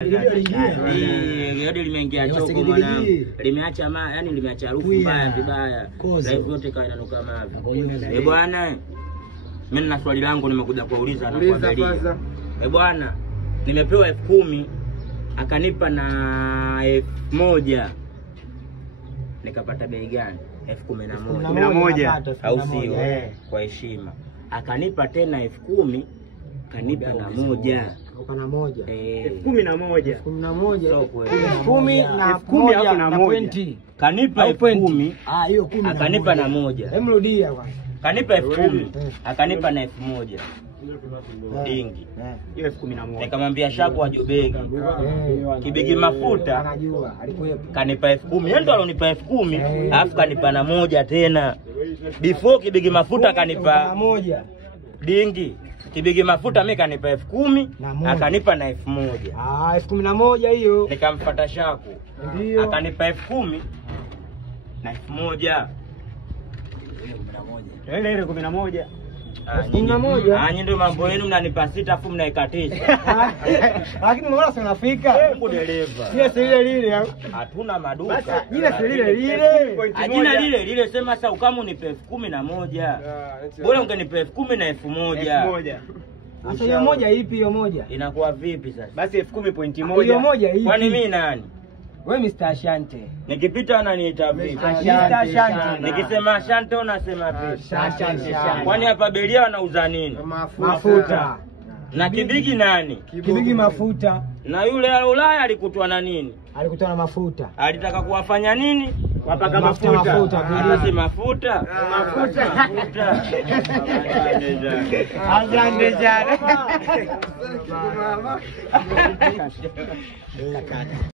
Gari limeingia choko mwanangu. Limeacha yani limeacha harufu mbaya vibaya. Live yote kainanuka mavi. Bwana, mimi nina swali langu nimekuja kuuliza na kuangalia. Bwana, nimepewa 10,000 akanipa na 1,000. Nikapata bei gani? 11,000 au sio? Kwa heshima. Akanipa tena 10,000 kanipa na 1. Ukana 1. 11. 10 na 20. Kanipa 10,000. Hiyo 10. Akanipa na 1. Hemrudia kwanza. Kanipa 10,000. Akanipa na 1,000. Dingi. Hiyo 11. Nikamwambia Shaku ajobegi. Kibegi mafuta. Anajua, alikuwepo. Kanipa 10,000. Yeye ndo alonipa 10,000, alafu kanipa na 1 tena. Before kibegi mafuta kanipa 1. Dingi. Kibegi mafuta mimi kanipa 10,000, akanipa na 1,000. 11 hiyo. Nikamfuata Shaku. Ndio. Akanipa 10,000 na 1,000. Ile 11. 11. Nyinyi ndio mambo yenu mnanipa 6 afu mnaikatisha. Lakini mbona sio unafika? Mungu dereva. Ile si ile lile. Hatuna maduka. Sasa ile si ile lile. Ajina lile sema sasa kama unipe 10,000. Bora ungenipa 10,000 na 1,000. Sasa hiyo moja ipi hiyo moja? Inakuwa vipi sasa? Basi 10.1. Hiyo moja ipi? Kwani mimi nani? Wewe Mr. Ashante. Nikipita ananiita vipi? Mr. Ashante. Nikisema Ashante unasema vipi? Ashante. Kwani hapa Belia wanauza nini? Mafuta. Na Kibigi nani? Kibigi mafuta. Na yule wa Ulaya alikutwa na nini? Alikutwa na mafuta. Alitaka kuwafanya nini? Wapaka mafuta. Anasi mafuta. Asante sana.